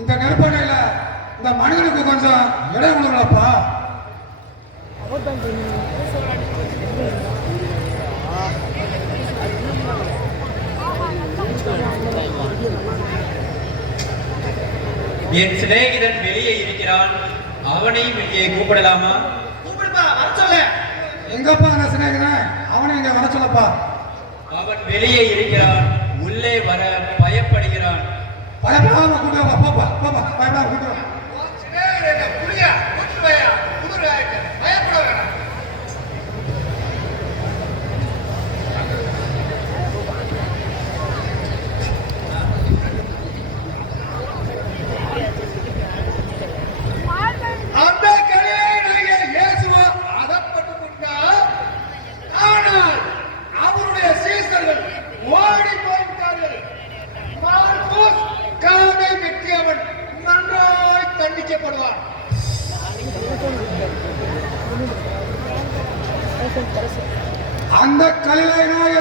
இந்த நெருப்படையில இந்த மனிதனுக்கு கொஞ்சம் இடம் கொடுங்களப்பா. என் சிநேகிதன் வெளியே இருக்கிறான். அவனையும் வெளியே கூப்பிடலாமா? கூப்பிடுப்பா வர சொல்லு. எங்கப்பா அந்த சிநேகிதன்? அவனை இங்க வர சொல்லப்பா. அவன் வெளியே இருக்கிறான் உள்ளே வர பயப்படுகிறான். பயப்படாம கூட்டு வா பாப்பா பாப்பா பயப்படாம கூட்டு வா.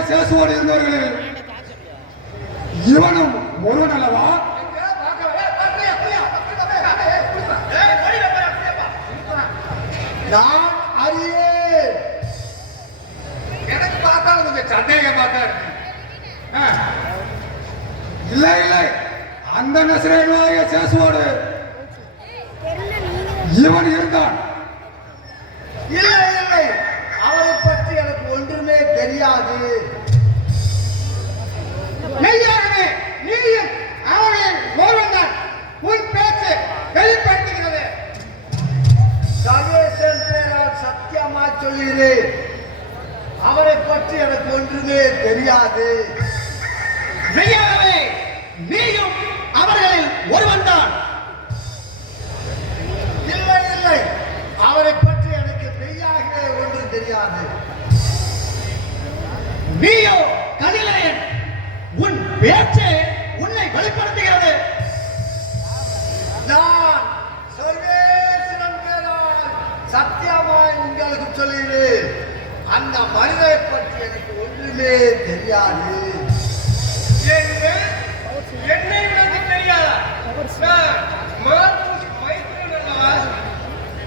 சேசுவோடு இருந்தவர்களில் இவனும் ஒருவன் அல்லவா? நான் அறியேன். எனக்கு பார்த்தாலும் கொஞ்சம் சந்தேகமா ஆ. இல்லை இல்லை. அந்த நசரேனாய சேசுவோடு இவன் இருந்தான். இல்லை. தெரியாது. மெய்யாகவே நீயும் அவனில் ஒருவன் உன் பேச்சு வெளிப்படுத்துகிறது. சர்வேசன் பேரால் சத்தியமா சொல்கிறேன் அவரை பற்றி எனக்கு ஒன்றுமே தெரியாது. மெய்யாகவே நீயும் அவர்களில் ஒருவன் தான் அந்த மனிதரை பற்றி எனக்கு ஒன்றுமே தெரியாது. என்னை? உனக்கு தெரியாதா?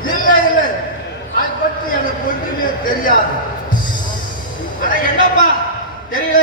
இல்லை இல்லை. அதை பற்றி எனக்கு ஒன்றுமே தெரியாது. அட என்னப்பா? தெரியல